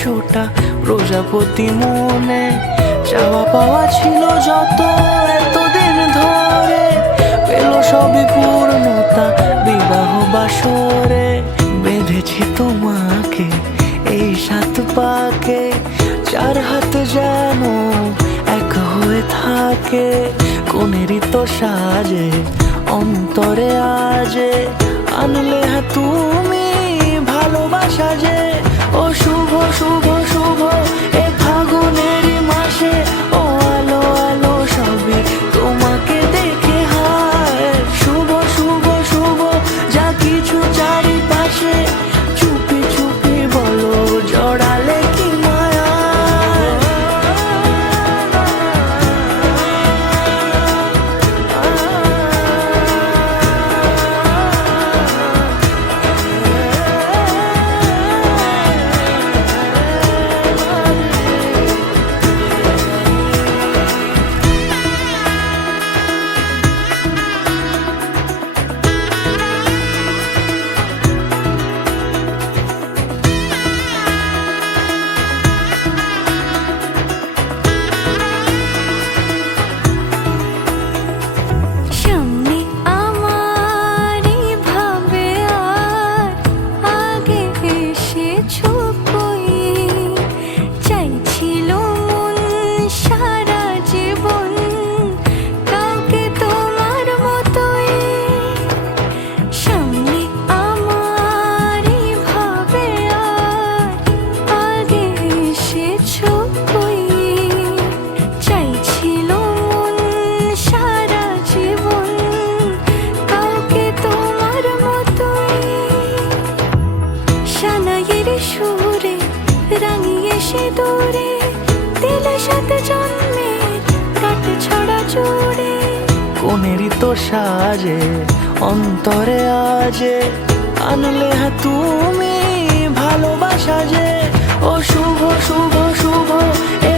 100টা প্রজাপতি মনে। চাওয়া পাওয়া ছিল যত এতদিন ধরে, পেল সবই পূর্ণতা বিবাহ বাসরে। বেঁধেছি তোমাকে এই 7 পাকে, 4 হাত যেন এক হয়ে থাকে। কোনেরই তো সাজে অন্তরে আজে, আনলে তুমি ভালোবাসা যে। ও শুভ শুভ শুভ এ ফাগুনেরই মাসে, ও আলো আলো সবই তোমাকে দেখে হায়। শুভ শুভ শুভ যা কিছু চারিপাশে, চুপি চুপি বলো জড়ালে কি মায়া। সুরে রাঙিয়ে সে দূরে, দিলে 7 জন্মের কাটে ছড়া জোড়ে। কোনেরই তো সাজে অন্তরে আজে, আনলে তুমি ভালোবাসা যে। ও শুভ শুভ শুভ এ